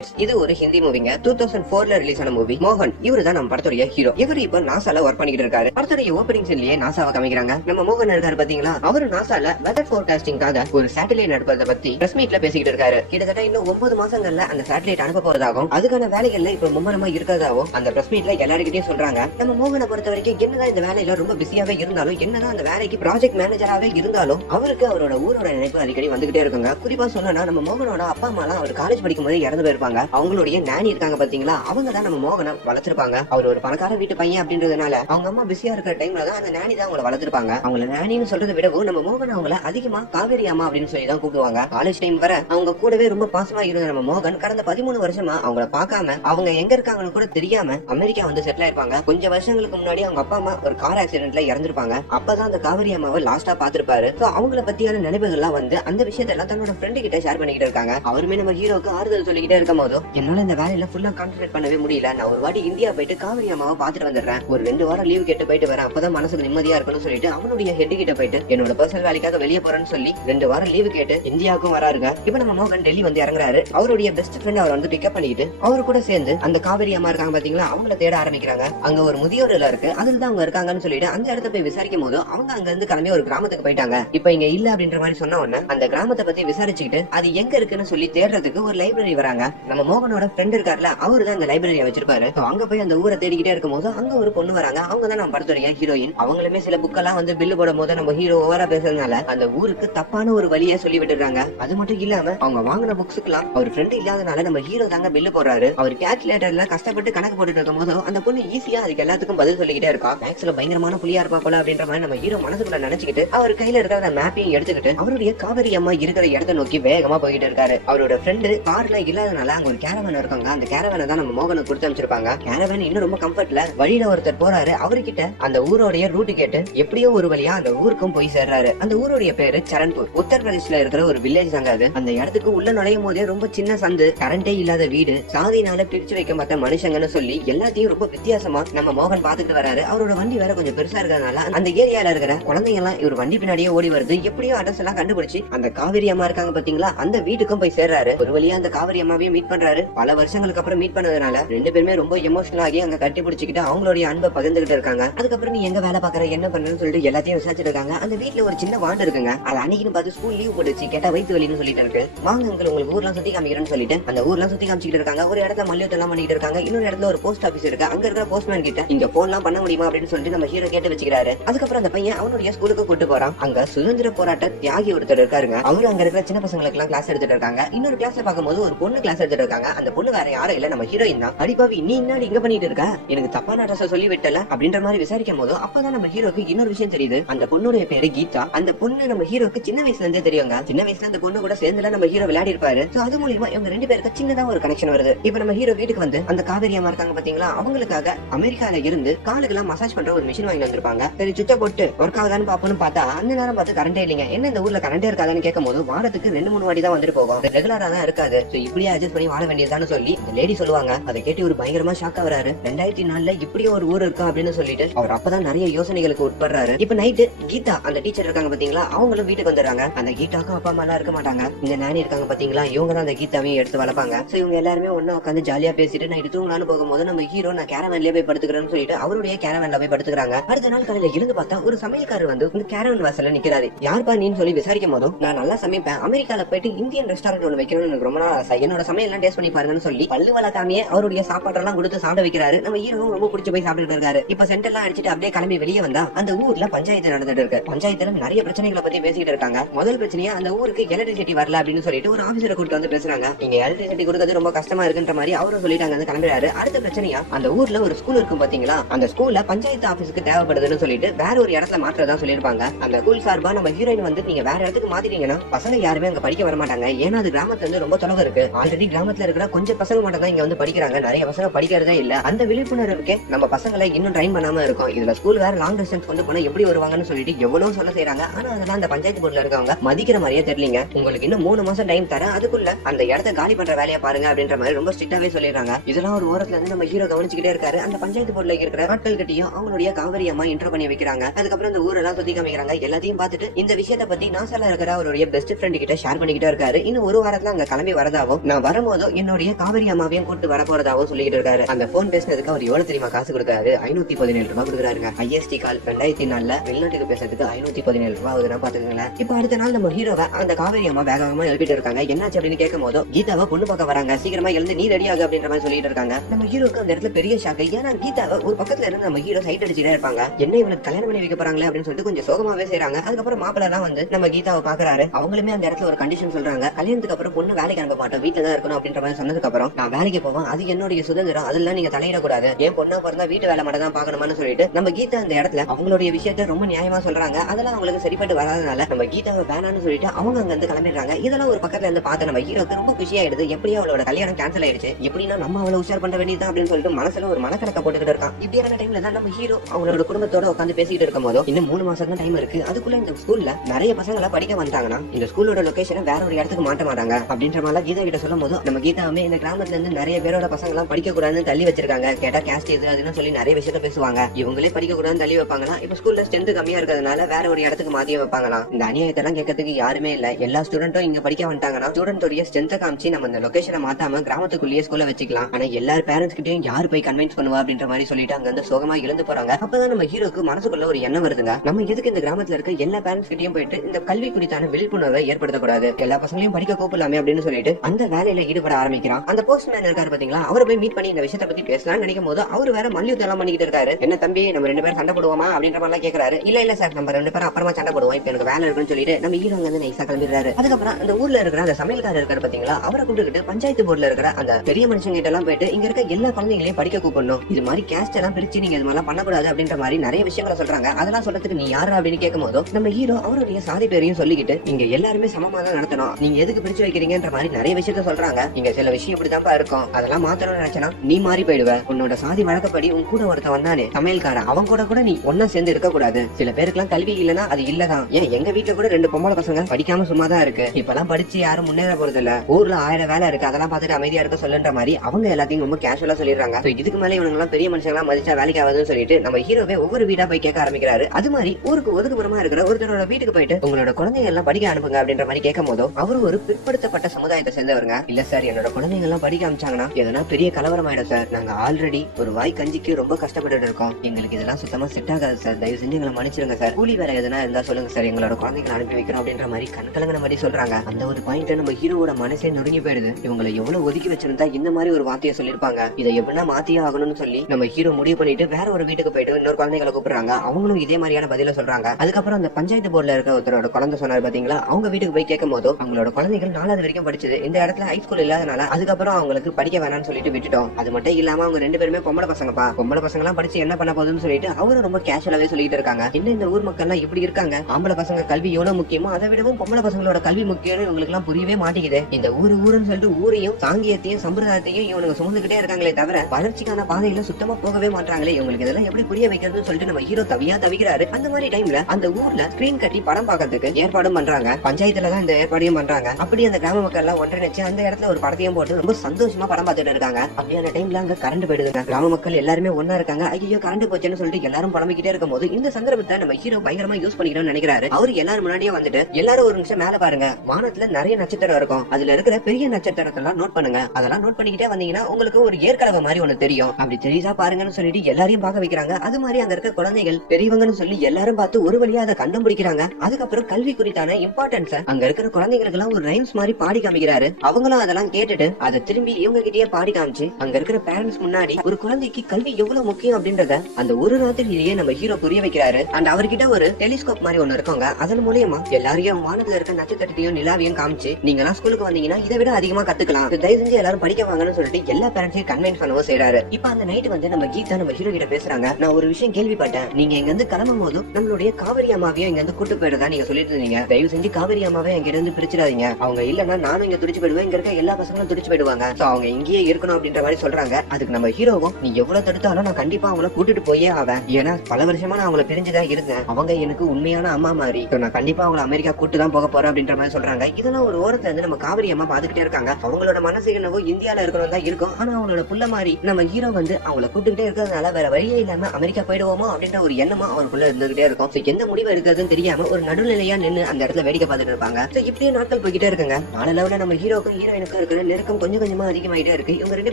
இது ஒரு ஹிந்தி மூவிங்க. 2004ல ரிலீஸ் ஆன மூவி. மோகன் இவரு தான் நம்ம படத்துடைய ஹீரோ. இவரு இப்ப நாசால ஒர்க் பண்ணிட்டு இருக்காரு. படத்துடைய ஓபனிங் சீன்லயே நாசாவை காமிக்கிறாங்க. நம்ம மோகன் இருக்காரு பாத்தீங்களா, அவரு நாசால வெதர் ஃபோர்காஸ்டிங்காக ஒரு சேட்டலைட் அனுப்புறத பத்தி பிரஸ் மீட்ல பேசிக்கிட்டு இருக்காரு. கிட்டத்தட்ட இன்னும் 9 மாசங்கள்ல அந்த சேட்டலைட் அனுப்ப போறதாகவும் அதுக்கான வேலைகள்ல இப்ப மும்மரமா இருக்கிறதாவும் அந்த பிரஸ் மீட்ல எல்லாருக்கிட்டையும் சொல்றாங்க. நம்ம மோகனை பொறுத்த வரைக்கும் என்னதான் இந்த வேலையில ரொம்ப பிஸியாவே இருந்தாலும், என்னதான் அந்த வேலைக்கு ப்ராஜெக்ட் மேனேஜராவே இருந்தாலும், அவருக்கு அவரோட ஊரோட நினைப்பு அடிக்கடி வந்துகிட்டே இருக்குங்க. குறிப்பா சொல்லணும்னா நம்ம மோகனோட அப்பா அம்மா எல்லாம் அவர் காலேஜ் படிக்கும் போது இறந்து போயிருப்பாங்க. அவங்களுடைய நானி இருக்காங்க பாத்தீங்களா, அவங்க தான் நம்ம மோகனை வளர்த்திருப்பாங்க. அவர் ஒரு பணக்கார வீட்டு பையன் அப்படின்றதுனால அவங்க அம்மா பிஸியா இருக்கிற டைம்ல தான் அந்த நானி தான் அவங்களை வளர்த்திருப்பாங்க. அவங்கள நானின்னு சொல்றதை விடவும் நம்ம மோகன் அவங்கள அதிகமா காவேரி அம்மா அப்படின்னு சொல்லி தான் கூப்பிடுவாங்க. காலேஜ் டைம் வர அவங்க கூடவே ரொம்ப பாசமா இருந்த நம்ம மோகன் கடந்த 13 வருஷமா அவங்கள பார்க்காம, அவங்க எங்க இருக்காங்கன்னு கூட தெரியாம அமெரிக்கா வந்து செட்டில் ஆயிருப்பாங்க. கொஞ்சம் வருஷங்களுக்கு முன்னாடி அவங்க அப்பா அம்மா ஒரு கார் ஆக்சிடென்ட்ல இறந்திருப்பாங்க. அப்பதான் அந்த காவேரி அம்மாவை லாஸ்டா பாத்துருப்பாரு. அவங்கள பத்தியான நினைவுகள்லாம் வந்து அந்த விஷயத்தெல்லாம் தன்னோட ஃப்ரெண்டு கிட்ட ஷேர் பண்ணிக்கிட்டு இருக்காங்க. அவருமே நம்ம ஹீரோக்கு ஆறுதல் சொல்லிக்கிட்டே இருக்கும் போதும், என்னால இந்த வேலையில ஃபுல்லா கான்சென்ட்ரேட் பண்ணவே முடியல, நான் ஒரு வாட்டி இந்தியா போயிட்டு காவிரி அம்மாவை பாத்துட்டு வந்துடுறேன், ஒரு 2 வாரம் லீவ் கேட்டு போயிட்டு வரேன், அப்பதான் மனசுக்கு நிம்மதியா இருக்கும்னு சொல்லிட்டு அவனுடைய ஹெட் கிட்ட போயிட்டு என்னோட பர்சனல் வேலைக்காக வெளியே போறேன்னு சொல்லி 2 வாரம் லீவு கேட்டு இந்தியாவுக்கும் வராருங்க. இப்ப நம்ம மோகன் டெல்லி வந்து இறங்குறாரு. அவருடைய பெஸ்ட் ஃப்ரெண்ட் அவர் வந்து பிக்கப் பண்ணிட்டு அவரு கூட சேர்ந்து அந்த காவிரி அம்மா இருக்காங்க பாத்தீங்களா, அவங்கள தேட ஆரம்பிக்கிறாங்க. அங்க ஒரு முதியோர் இல்ல இருக்கு, அதுதான் அவங்க இருக்காங்கன்னு சொல்லிட்டு அந்த இடத்த போய் விசாரிக்கும் போது அவங்க அங்க இருந்து கிளம்பி ஒரு கிராமத்துக்கு போயிட்டாங்க. இப்ப இங்க இல்ல அப்படின்ற மாதிரி சொன்ன உடனே அந்த கிராமத்தை பத்தி விசாரிச்சுக்கிட்டு அது எங்க இருக்குன்னு சொல்லி தேடுறதுக்கு ஒரு லைப்ரரி வராங்க. நம்ம மோகனோட ஃப்ரெண்ட் இருக்காருல, அவரு தான் அந்த லைப்ரரியை வச்சிருப்பாரு. அங்க போய் அந்த ஊரை தேடிக்கிட்டே இருக்கும் போது அங்க ஒரு பொண்ணு வராங்க. அவங்க தான் நம்ம படத்துடைய ஹீரோயின். அவங்களுமே சில புக்கெல்லாம் வந்து பில்லு போடும் போது நம்ம ஹீரோ ஓவரா பேசுறதுனால அந்த ஊருக்கு தப்பான ஒரு வழியை சொல்லி விட்டுறாங்க. அது மட்டும் இல்லாம அவங்க வாங்கின புக்ஸுக்கெல்லாம் அவர் ஃப்ரெண்ட் இல்லாதனால நம்ம ஹீரோ தாங்க பில்லு போடுறாரு. அவர் கால்குலேட்டர்ல கஷ்டப்பட்டு கணக்கு போட்டுட்டு இருக்கும் போது அந்த பொண்ணு ஈஸியா அதுக்கு எல்லாத்துக்கும் பதில் சொல்லிக்கிட்டே இருக்கா. மேக்ஸ்ல பயங்கரமான புலியா இருப்பா போல அப்படின்ற மாதிரி நம்ம ஹீரோ மனசுக்குள்ள நினைச்சுக்கிட்டு அவர் கையில இருக்கிற அந்த மேப்பையும் எடுத்துக்கிட்டு அவருடைய காவேரி அம்மா இருக்கிற இடத்தை நோக்கி வேகமா போயிட்டு இருக்காரு. அவரோட ஃப்ரெண்டு கார்ல இல்லாதனால அங்க ஒரு கேரவன் இருக்காங்க. அந்த கேரவனை தான் நம்ம மோகனுக்கு கொடுத்து அமைச்சிருப்பாங்க. கேரவன் இன்னும் ரொம்ப கம்ஃபர்ட்ல வழியில ஒருத்தர் போறாரு. அவர்கிட்ட அந்த ஊரோடைய ரூட் கேட்டு எப்படியோ ஒரு வழியா அந்த ஊருக்கும் போய் சேர்றாரு. அந்த ஊருடைய பேரு சரண்பூர், உத்தரப்பிரதேஷ்ல இருக்கிற ஒரு வில்லேஜ் தாங்க அது. அந்த இடத்துக்கு உள்ள நுழையும் போதே ரொம்ப சின்ன சந்து, கரண்டே இல்லாத வீடு, சாதினால பிரிச்சு வைக்க மாட்ட மனுஷங்கன்னு சொல்லி எல்லாத்தையும் ரொம்ப வித்தியாசமா நம்ம மோகன் பாத்துக்கிட்டு வராரு. அவரோட வண்டி வேற கொஞ்சம் பெருசா இருக்கிறதுனால அந்த ஏரியால இருக்கிற குழந்தைங்க எல்லாம் இவர் வண்டி பின்னாடியே ஓடி வருது. எப்படியோ அட்ரஸ் எல்லாம் கண்டுபிடிச்சு அந்த காவிரி அம்மா இருக்காங்க பாத்தீங்களா, அந்த வீட்டுக்கும் போய் சேர்றாரு. ஒரு வழியா அந்த காவிரி அம்மாவையும் மீட் பண்றாரு. பல வருஷங்களுக்கு அப்புறம் மீட் பண்ணதுனால 2 பேருமே ரொம்ப எமோஷனல் ஆகி அங்க கட்டி பிடிச்சிக்கிட்டு அவங்களுடைய அன்பை பகிர்ந்துகிட்டு இருக்காங்க. அதுக்கப்புறம் நீ எங்க வேலை பாக்குற, என்ன பண்றேன்னு சொல்லிட்டு எல்லாத்தையும் விசாரிச்சிட்டு இருக்காங்க. அந்த வீட்டுல ஒரு சின்ன வாண்டு இருக்குங்க. அது அன்னைக்குன்னு பார்த்து ஸ்கூல் லீவ் போட்டுச்சு, கேட்டா வயிற்று வலின்னு சொல்லிட்டு இருக்கு. வாங்க உங்களுக்கு ஊர்லாம் சுத்தி காமிக்கிறேன்னு சொல்லிட்டு அந்த ஊர்லாம் சுத்தி காமிச்சிட்டு இருக்காங்க. ஒரு இடத்துல மல்யுத்தம் எல்லாம் பண்ணிட்டு இருக்காங்க. இன்னொரு இடத்துல ஒரு போஸ்ட் ஆபீஸ் இருக்கு. அங்க இருக்கிற போஸ்ட்மேன் கிட்ட இங்க போன் எல்லாம் பண்ண முடியுமா அப்படின்னு சொல்லிட்டு நம்ம ஹீரோ கேட்டு வச்சுக்கிறாரு. அதுக்கப்புறம் அந்த பையன் அவனுடைய ஸ்கூலுக்கு கூட்டு போறான். அங்க சுதந்திர போராட்ட தியாகி ஒருத்தர் இருக்காருங்க. அவரு அங்க இருக்கிற சின்ன பசங்களுக்கு எல்லாம் கிளாஸ் எடுத்துட்டு இருக்காங்க. இன்னொரு கிளாஸ்ல பார்க்கும்போது ஒரு பொண்ணு கிளாஸ் எடுத்துட்டு இருக்காங்க. அந்த பொண்ணு வேற யாரும் இல்ல, நம்ம ஹீரோயின் தான். அடிப்பாவி, நீ என்ன இங்க பண்ணிட்டு இருக்க, எனக்கு தப்பான அட்ரஸ் சொல்லி விட்டல அப்படின்ற மாதிரி விசாரிக்கும் போது அப்பதான் நம்ம ஹீரோக்கு இன்னொரு விஷயம் தெரியுது. அந்த பொண்ணுடைய பேரு கீதா. அந்த பொண்ணு நம்ம ஹீரோக்கு சின்ன வயசுல இருந்தே தெரியுங்க. சின்ன வயசுல அந்த பொண்ணு கூட சேர்ந்துல நம்ம ஹீரோ விளையாடி இருப்பாரு. அது மூலமா இவங்க 2 பேருக்கு சின்னதா ஒரு கனெக்ஷன் வருது. இப்ப நம்ம ஹீரோ வீட்டுக்கு வந்து அந்த காவேரி அம்மா இருக்காங்க பாத்தீங்களா, அவங்களுக்காக அமெரிக்கால இருந்து காலுக்கெல்லாம் மசாஜ் பண்ற ஒரு மிஷின் வாங்கி வந்திருப்பாங்க. சரி சுவிட்ச போட்டு ஒர்க் ஆகுதான்னு பாப்போம்னு பார்த்தா அந்த நேரம் பார்த்து கரண்டே இல்லைங்க. என்ன இந்த ஊர்ல கரண்டே இருக்காதான்னு கேட்கும் போது வாரத்துக்கு 2-3 வாட்டி தான் வந்துட்டு போகும், ரெகுலரா தான் இருக்காது, இப்படியே அட்ஜஸ்ட் பண்ணி வாழ வேண்டியதான்னு சொல்லி இந்த லேடி சொல்லுவாங்க. அதை கேட்டு ஒரு பயங்கரமா ஷாக்கா வராரு. 2004ல இப்படியே ஒரு ஊர் இருக்கா அப்படின்னு சொல்லிட்டு அவர் அப்பதான் நிறைய யோசனைகளுக்கு உட்படுறாரு. இப்ப நைட்டு கீதா அந்த டீச்சர் இருக்காங்க பாத்தீங்களா, அவங்களும் வீட்டுக்கு வந்துடுறாங்க. அந்த கீதாக்கும் அப்பா அம்மா எல்லாம் இருக்க மாட்டாங்க. இந்த நானி இருக்காங்க பாத்தீங்களா, இவங்க தான் அந்த கீதாவையும் எடுத்து வளர்ப்பாங்க. சோ இவங்க எல்லாருமே ஒண்ணா உட்காந்து ஜாலியா பேசிட்டு நைட்டு தூங்கலான்னு போகும்போது நம்ம ஹீரோ நான் கேரவன்லயே போய் படுத்துக்கிறேன்னு சொல்லிட்டு அவருடைய கேரவன்ல போய் படுத்துக்கிறாங்க. அடுத்த நாள் காலையில இருந்து பார்த்தா ஒரு சமையல்காரர் வந்து இந்த கேரவன் வாசல்ல நிக்கிறாரு. யார்பா நீன்னு சொல்லி விசாரிக்கும் போதும், நான் நல்லா சமைப்பேன், அமெரிக்கால போயிட்டு இந்தியன் ரெஸ்டாரண்ட் ஒண்ணு வைக்கணும்னு எனக்கு ரொம்ப நாள் ஆசை, என்னோட சமையல் எல்லாம் டேஸ்ட் பண்ணி பாருங்கன்னு சொல்லி பல்லு வளர்க்காமையே அவருடைய சாப்பாட்டெல்லாம் கொடுத்து சாப்பிட வைக்கிறாரு. நம்ம ஹீரோவும் ரொம்ப பிடிச்சு போய் சாப்பிட்டு இருக்காரு. இப்ப சென்டர் எல்லாம் அடிச்சுட்டு அப்படியே கிளம்பி வெளியே வந்தா அந்த ஊர்ல பஞ்சாயத்து நடந்துட்டு இருக்கு. பஞ்சாயத்துல நிறைய பிரச்சனைகளை பத்தி பேசிட்டு இருக்காங்க. முதல் பிரச்சனையா அந்த ஊருக்கு எலக்ட்ரிசிட்டி வரல அப்படின்னு சொல்லிட்டு ஒரு ஆபீசரை கூட்டு வந்து பேசுறாங்க. இங்க எலக்ட்ரிசிட்டி கொடுக்கிறது ரொம்ப கஷ்டமா இருக்குன்ற மாதிரி அவரும் சொல்லிட்டாங்க, கிளம்புறாரு. அடுத்த பிரச்சனையா அந்த ஊர்ல ஒரு ஸ்கூல் இருக்கும் பாத்தீங்களா, அந்த ஸ்கூல்ல பஞ்சாயத்து ஆபீஸ்க்கு தேவைப்படுதுன்னு சொல்லிட்டு வேற ஒரு இடத்துல மாற்றதா சொல்லிருப்பாங்க. அந்த ஸ்கூல் சார்பா நம்ம ஹீரோயின் வந்து நீங்க வேற இடத்துக்கு மாத்திட்டீங்கன்னா பசங்க யாருமே அங்க படிக்க வர மாட்டாங்க, ஏன்னா அது கிராமத்துல இருந்து ரொம்ப தொலைவு இருக்கு. ஆல்ரெடி கிராமத்துல இருக்கிற கொஞ்சம் பசங்க மட்டும் தான் இங்க வந்து படிக்கிறாங்க, நிறைய பசங்க படிக்கிறதே இல்ல. அந்த விழிப்புணர்வுக்கு நம்ம பசங்களை இன்னும் ட்ரைன் பண்ணாம இருக்கும். இதுல ஸ்கூல் வேற லாங் டிஸ்டன்ஸ் கொண்டு போனா எப்படி வருவாங்கன்னு சொல்லிட்டு எவ்வளவு சொல்ல செய்யறாங்க. ஆனா அதெல்லாம் அந்த பஞ்சாயத்து போர்டுல இருக்கவங்க மதிக்கிற மாதிரியே தெரியலீங்க. உங்களுக்கு இன்னும் 3 மாசம் டைம் தரேன், அதுக்குள்ள அந்த இடத்த காலி பண்ற வேலையை பாருங்க அப்படின்ற மாதிரி ரொம்ப ஸ்ட்ரிக்டாவே சொல்லிடுறாங்க. இதெல்லாம் ஒரு ஓரத்துல இருந்து நம்ம ஹீரோ கவனிச்சுக்கிட்டே இருக்காரு. அந்த பஞ்சாயத்து போர்டுல இருக்கிற ஆட்கள் கிட்டையும் அவங்களுடைய காவிரி அம்மா இன்ட்ரோ பண்ணி வைக்கிறாங்க. அதுக்கப்புறம் இந்த ஊரெல்லாம் சுத்தி காமிக்கிறாங்க. எல்லாத்தையும் பார்த்துட்டு இந்த விஷயத்தை பத்தி நாசால இருக்கிற அவருடைய பெஸ்ட் ஃப்ரெண்ட் கிட்ட ஷேர் பண்ணிக்கிட்டே இருக்காரு. இன்னும் ஒரு வாரத்துல அங்க கிளம்பி வரதாவும் நான் வர வரும்போதோ என்னுடைய காவிரி அம்மாவையும் கூட்டு வர போறதாவும் சொல்லிட்டு இருக்காரு. அந்த போன் பேசினதுக்கு அவர் எவ்வளவு தெரியுமா காசு கொடுக்காரு? 517 ரூபாய் கொடுக்குறாருங்க. ஐஎஸ்டி கால் 2004 வெளிநாட்டுக்கு பேசுறதுக்கு 517 ரூபாய் ஆகுதுன்னா பாத்துக்கங்களேன். இப்ப அடுத்த நாள் நம்ம ஹீரோவை அந்த காவிரி அம்மா வேகமா எழுப்பிட்டு இருக்காங்க. என்னாச்சு அப்படின்னு கேட்கும் போதோ கீதாவை பொண்ணு பார்க்க வராங்க, சீக்கிரமா எழுந்து நீ ரெடி ஆகு அப்படின்ற மாதிரி சொல்லிட்டு இருக்காங்க. நம்ம ஹீரோக்கு அந்த இடத்துல பெரிய ஷாக்கு. ஏன்னா கீதாவை ஒரு பக்கத்துல இருந்து நம்ம ஹீரோ சைட் அடிச்சுட்டே இருப்பாங்க. என்ன இவனுக்கு கல்யாணம் பண்ணி வைக்க போறாங்களே அப்படின்னு சொல்லிட்டு கொஞ்சம் சோகமாவே செய்றாங்க. அதுக்கப்புறம் மாப்பிள்ள தான் வந்து நம்ம கீதாவை பாக்குறாரு. அவங்களுமே அந்த இடத்துல ஒரு கண்டிஷன் சொல்றாங்க, கல்யாணத்துக்கு அப்புறம் பொண்ணு வேலைக்கு அனுப்ப மாட்டோம், வீட்டுல தான் இருக்கணும் அப்படின்ற மாதிரி சொன்னதுக்கு அப்புறம் நான் வேலைக்கு போவேன், அது என்னுடைய சுதந்திரம், அதெல்லாம் நீங்க தலையிடக்கூடாது, ஏன் பொண்ணா பிறந்தா வீட்டு வேலை மட்டும் தான் பாக்கணும்னு சொல்லிட்டு நம்ம கீதா அந்த இடத்துல அவங்களுடைய விஷயத்த ரொம்ப நியாயமா சொல்றாங்க. அதெல்லாம் அவங்களுக்கு சரிப்பட்டு வராதனால நம்ம கீதாவை வேணான்னு சொல்லிட்டு அவங்க அங்க இருந்து கிளம்பிடுறாங்க. இதெல்லாம் ஒரு பக்கத்துல இருந்து பார்த்து நம்ம ஹீரோக்கு ரொம்ப குஷியாயிடுது. எப்படியோ அவளோட கல்யாணம் கேன்சல் ஆயிடுச்சு, எப்படின்னா நம்ம அவளை உஷார் பண்ண வேண்டியதான் அப்படின்னு சொல்லிட்டு மனசுல ஒரு மனக்கணக்க போட்டுக்கிட்டு இருக்கான். இப்படியான டைம்ல தான் நம்ம ஹீரோ அவங்களோட குடும்பத்தோட உட்காந்து பேசிட்டு இருக்கும் போதோ இன்னும் 3 மாசம் தான் டைம் இருக்கு, அதுக்குள்ள இந்த ஸ்கூல்ல நிறைய பசங்களை படிக்க வந்தாங்கன்னா இந்த ஸ்கூலோட லொகேஷனை வேற ஒரு இடத்துக்கு மாட்ட மாட்டாங்க அப்படின்ற மாதிரி கீதா கிட்ட சொல்லும் போது நம்ம கீதாவுமே இந்த கிராமத்துல இருந்து நிறைய பேரோட பசங்க எல்லாம் படிக்க கூடாதுன்னு தள்ளி வச்சிருக்காங்க. கேட்டா கேஸ்ட் இது அதுன்னு சொல்லி நிறைய விஷயத்த பேசுவாங்க. இவங்களே படிக்க கூடாதுன்னு தள்ளி வைப்பாங்களா, இப்ப ஸ்கூல்ல ஸ்ட்ரென்த் கம்மியா இருக்கிறதுனால வேற ஒரு இடத்துக்கு மாத்திய வைப்பாங்களா? இந்த அநியாயத்தெல்லாம் கேட்கறதுக்கு யாருமே இல்ல. எல்லா ஸ்டூடெண்ட்டும் இங்க படிக்க வந்துட்டாங்கன்னா ஸ்டூடெண்டோட ஸ்ட்ரென்த்தை காமிச்சு நம்ம இந்த லொகேஷனை மாத்தாம கிராமத்துக்குள்ளேயே ஸ்கூல்ல வச்சுக்கலாம். ஆனா எல்லார் பேரண்ட்ஸ் கிட்டயும் யாரு போய் கன்வின்ஸ் பண்ணுவா அப்படின்ற மாதிரி சொல்லிட்டு அங்க வந்து சோகமா இழந்து போறாங்க. அப்பதான் நம்ம ஹீரோக்கு மனசுக்குள்ள ஒரு எண்ணம் வருதுங்க, நம்ம எதுக்கு இந்த கிராமத்துல இருக்க எல்லா பேரண்ட்ஸ் கிட்டயும் போயிட்டு இந்த கல்வி குறித்தான விழிப்புணர்வை ஏற்படுத்தக்கூடாது, எல்லா பசங்களையும் படிக்க கூப்பிடலாமே அப்படின்னு சொல்லிட்டு அந்த வேலையில ஈடுபட ஆரம்பிக்கிறான். அந்த போஸ்ட்மேன் இருக்காரு பாத்தீங்களா, அவரை போய் மீட் பண்ணி இந்த விஷயத்தை பத்தி பேசலாம்னு நினைக்கும் போது அவரு வேற மல்யுத்தம் பண்ணிக்கிட்டு இருக்காரு. என்ன தம்பி நம்ம 2 பேரும் சண்டை போடுவோமா அப்படின்ற மாதிரி கேக்குறாரு. இல்ல சார் நம்ம 2 பேரும் அப்புறமா சண்டை போடுவோம், இப்ப எனக்கு வேலை இருக்குன்னு சொல்லிட்டு நம்ம ஹீரோ வந்து நைசா கிளம்பிடுறாரு. அதுக்கப்புறம் அந்த ஊர்ல இருக்கிற அந்த சமையல்காரர் இருக்காரு பாத்தீங்களா, அவரை கூப்பிட்டு பஞ்சாயத்து போர்டுல இருக்கிற அந்த பெரிய மனுஷங்க கிட்ட எல்லாம் போயிட்டு இங்க இருக்க எல்லா குழந்தைங்களையும் படிக்க கூப்பிடணும், இது மாதிரி கேஸ்ட் எல்லாம் பிரிச்சு நீங்க இது மாதிரி பண்ணக்கூடாது அப்படின்ற மாதிரி நிறைய விஷயங்களை சொல்றாங்க. அதெல்லாம் சொல்றதுக்கு நீ யாரு அப்படின்னு கேட்கும் போதும் நம்ம ஹீரோ அவருடைய சாதி பேரையும் சொல்லிக்கிட்டு இங்க எல்லாருமே சமமா தான் நடத்தணும், நீங்க எதுக்கு பிரிச்சு வைக்கிறீங்கன்ற மாதிரி நிறைய விஷயத்த சொல்றாங்க. இங்க சில விஷயம் இப்படிதான் இருக்கும், அதெல்லாம் மாத்தணும்னு நினைச்சனா நீ மாறி போயிடுவ, உன்னோட சாதி வழக்கப்படி உன் கூட ஒருத்தன் வந்தானே சமையல்காரன், அவன் கூட நீ ஒன்னா சேர்ந்து இருக்க கூடாது, சில பேருக்கு எல்லாம் கல்வி இல்லன்னா அது இல்லதான், ஏன் எங்க வீட்டுல கூட 2 பொம்பளை பசங்க படிக்காம சும்மா தான் இருக்கு, இப்பெல்லாம் படிச்சு யாரும் முன்னேற போறது இல்ல, ஊர்ல 1000 வேலை இருக்கு, அதெல்லாம் பார்த்துட்டு அமைதியா இருக்க சொல்லுன்ற மாதிரி அவங்க எல்லாத்தையும் ரொம்ப கேஷுவலா சொல்லிடுறாங்க. இதுக்கு மேல இவங்க எல்லாம் பெரிய மனுஷங்க எல்லாம் மதிச்சா வேலைக்கு ஆகுதுன்னு சொல்லிட்டு நம்ம ஹீரோவே ஒவ்வொரு வீடா போய் கேட்க ஆரம்பிக்கிறாரு. அது மாதிரி ஊருக்கு ஒதுக்குப்புறமா இருக்கிற ஒருத்தரோட வீட்டுக்கு போயிட்டு உங்களோட குழந்தைங்க எல்லாம் படிக்க அனுப்புங்க அப்படின்ற மாதிரி கேட்கும் போதும் அவரு ஒரு பிற்படுத்தப்பட்ட சமுதாயத்தை சேர்ந்தவருங்க. இல்ல சார் என்னோட குழந்தைங்க எல்லாம் படிக்க அனுப்பிச்சாங்கன்னா எதனா பெரிய கலவரம் ஆயிடும் சார், நாங்க ஆல்ரெடி ஒரு வாய் கஞ்சிக்கு ரொம்ப கஷ்டப்பட்டு இருக்கோம், எங்களுக்கு இதெல்லாம் சுத்தமா செட் ஆகாது சார், தயவு செஞ்சு எங்களை மன்னிச்சிருங்க சார், கூலி வேலை எதனா இருந்தா சொல்லுங்க சார், எங்களோட குழந்தைங்களை அனுப்பி வைக்கிறோம் அப்படின்ற மாதிரி கண்கலங்கின மாதிரி சொல்றாங்க. அந்த ஒரு பாயிண்ட் நம்ம ஹீரோட மனசே நொறுங்கி போயிடுது. இவங்களை எவ்வளவு ஒதுக்கி வச்சிருந்தா இந்த மாதிரி ஒரு வார்த்தையை சொல்லிருப்பாங்க, இதை எப்படின்னா மாத்தியே ஆகணும்னு சொல்லி நம்ம ஹீரோ முடிவு பண்ணிட்டு வேற ஒரு வீட்டுக்கு போயிட்டு இன்னொரு குழந்தைகளை கூப்பிடுறாங்க. அவங்களும் இதே மாதிரியான பதில சொல்றாங்க. அதுக்கப்புறம் அந்த பஞ்சாயத்து போர்டுல இருக்க ஒருத்தரோட குழந்தை சொன்னார் பாத்தீங்களா, அவங்க வீட்டுக்கு போய் கேட்கும் போதும் அவங்களோட குழந்தைகள் 4வது வரைக்கும் படிச்சது, இந்த இடத்துல ஹை ஸ்கூல் இல்லாதனால அதுக்கப்புறம் அவங்களுக்கு படிக்க வேணாம்னு சொல்லிட்டு விட்டுட்டோம், அது மட்டும் இல்லாம அவங்க 2 பேருமே பொம்பளை பசங்கப்பா, பொம்பளை பசங்க எல்லாம் படிச்சு என்ன பண்ண போகுதுன்னு சொல்லிட்டு அவரும் ரொம்ப கேஷுவலாவே சொல்லிட்டு இருக்காங்க. என்ன இந்த ஊர் மக்கள் எல்லாம் இப்படி இருக்காங்க, ஆம்பளை பசங்க கல்வி எவ்வளவு முக்கியமோ அதை விடவும் பொம்பளை பசங்களோட கல்வி முக்கியம் இவங்களுக்கு எல்லாம் புரியவே மாட்டேங்குது. இந்த ஊருன்னு சொல்லிட்டு ஊரையும் சாங்கியத்தையும் சம்பிரதாயத்தையும் இவனுக்கு சுமந்துகிட்டே இருக்காங்களே தவிர வளர்ச்சிக்கான பாதையில சுத்தமா போகவே மாட்டாங்களே, இவங்களுக்கு இதெல்லாம் எப்படி புரிய வைக்கிறதுன்னு சொல்லிட்டு நம்ம ஹீரோ தவிக்கிறாரு. அந்த மாதிரி டைம்ல அந்த ஊர்ல ஸ்கிரீன் கட்டி படம் பார்க்கறதுக்கு ஏற்பாடும் பண்றாங்க. பஞ்சாயத்துல தான் இந்த ஏற்பாடையும் பண்றாங்க. அப்படி அந்த கிராம மக்கள் எல்லாம் ஒன்றிணைச்சு அந்த இடத்துல ஒரு படத்தையும் போட்டு ரொம்ப சந்தோஷமா படம் பார்த்துட்டு இருக்காங்க. அப்படியான டைம்ல அங்க கரண்ட் போயிடுதுங்க. கிராம மக்கள் எல்லாருமே ஒன்னா இருக்காங்க. ஐயோ கரண்ட் போச்சுன்னு சொல்லிட்டு எல்லாரும் புலம்பிக்கிட்டே இருக்கும் போது இந்த சந்தர்ப்பத்தை நம்ம ஹீரோ பயங்கரமா யூஸ் பண்ணிக்கணும்னு நினைக்கிறாரு. அவரு எல்லாரும் முன்னாடியே வந்துட்டு எல்லாரும் ஒரு நிமிஷம் மேல பாருங்க, வானத்துல நிறைய நட்சத்திரம் இருக்கும், அதுல இருக்கிற பெரிய நட்சத்திரத்தை எல்லாம் நோட் பண்ணுங்க, அதெல்லாம் நோட் பண்ணிக்கிட்டே வந்தீங்கன்னா உங்களுக்கு ஒரு ஏற்கனவே மாதிரி ஒண்ணு தெரியும், அப்படி தெரியுதா பாருங்கன்னு சொல்லிட்டு எல்லாரையும் பார்க்க வைக்கிறாங்க. அது மாதிரி அங்க இருக்க குழந்தைகள் பெரியவங்கன்னு சொல்லி எல்லாரும் பார்த்து ஒரு வழியா அதை கண்டுபிடிக்கிறாங்க. அதுக்கப்புறம் கல்வி குறித்தான இம்பார்ட்டன்ஸ் அங்க இருக்கிற குழந்தைங்களுக்கு எல்லாம் ஒரு ரைம்ஸ் மாதிரி பாடி காமிக்கிறாரு. அவங்களும் அதெல்லாம் கேட்டுட்டு அதை திரும்பி இவங்க கிட்டயே பாடி காமிச்சு அங்க இருக்கிற பேரண்ட்ஸ் முன்னாடி ஒரு குழந்தைக்கு கல்வி எவ்வளவு முக்கியம் அப்படின்றத அந்த ஒரு ராத்திரிலேயே நம்ம ஹீரோ புரிய வைக்கிறாரு. அண்ட் அவர்கிட்ட ஒரு டெலிஸ்கோப் மாதிரி ஒண்ணு இருக்கோங்க, அதன் மூலியமா எல்லாரையும் வானத்துல இருக்க நட்சத்திரத்தையும் நிலாவையும் காமிச்சு நீங்க எல்லாம் ஸ்கூலுக்கு வந்தீங்கன்னா இதை விட அதிகமா கத்துக்கலாம், தயவு செஞ்சு எல்லாரும் படிக்க வாங்கன்னு சொல்லிட்டு எல்லா பேரண்ட்ஸையும் கன்வின்ஸ் பண்ணவும் செய்யறாரு. இப்ப அந்த நைட் வந்து நம்ம கீதா நம்ம ஹீரோ கிட்ட பேசுறாங்க. நான் ஒரு விஷயம் கேள்விப்பட்டேன், நீங்க இங்க இருந்து கிளம்பும் போதும் நம்மளுடைய காவிரி அம்மாவையும் இங்க இருந்து கூட்டு போயிடுறதா நீங்க சொல்லிட்டு இருந்தீங்க, தயவு செஞ்சு காவிரி அம்மாவை எங்க இருந்து பிரிச்சிடாதீங்க, அவங்க இல்லன்னா நானும் இங்க துடிச்சு போயிடுவேன், இங்க இருக்க எல்லா பசங்களும் துடிச்சு போயிடுவாங்க, அவங்க இங்கேயே இருக்கணும் அப்படின்ற மாதிரி சொல்றாங்க. அதுக்கு நம்ம ஹீரோவும் நீ எவ்வளவு தடுத்தாலும் நான் கண்டிப்பா அவங்கள கூட்டிட்டு போயே ஆவேன், ஏன்னா பல வருஷமா நான் அவங்கள பிரிஞ்சுதான் இருந்தேன், அவங்க எனக்கு உண்மையான அம்மா மாதிரி, நான் கண்டிப்பா அவங்களை அமெரிக்கா கூட்டு தான் போக போறேன் அப்படின்ற மாதிரி சொல்றாங்க. இதெல்லாம் ஒரு ஓரத்துல இருந்து நம்ம காவிரி அம்மா பாத்துக்கிட்டே இருக்காங்க. அவங்களோட மனசு என்னவோ இந்தியால இருக்கணும் தான் இருக்கும், ஆனா அவங்களோட புள்ள மாதிரி நம்ம ஹீரோ வந்து அவங்கள கூட்டுக்கிட்டே இருக்கிறதுனால வேற வழியே இல்லாம அமெரிக்கா போயிடுவோமோ அப்படின்ற ஒரு எண்ணமா அவருக்குள்ள இருந்துகிட்டே இருக்கும். எந்த முடிவு எடுக்கிறதுன்னு தெரியாம ஒரு நடுநிலையா நின்று அந்த இடத்துல வேடிக்கை பார்த்துட்டு இருப்பாங்க. இப்படியே நாட்கள் போய்கிட்டே இருக்குங்க. நாளளவுல நம்ம ஹீரோக்கும் ஹீரோயினுக்கு பேருக்கும் இருக்கிற நெருக்கம் கொஞ்சம் கொஞ்சமா அதிகமாயிட்டே இருக்கு. இவங்க 2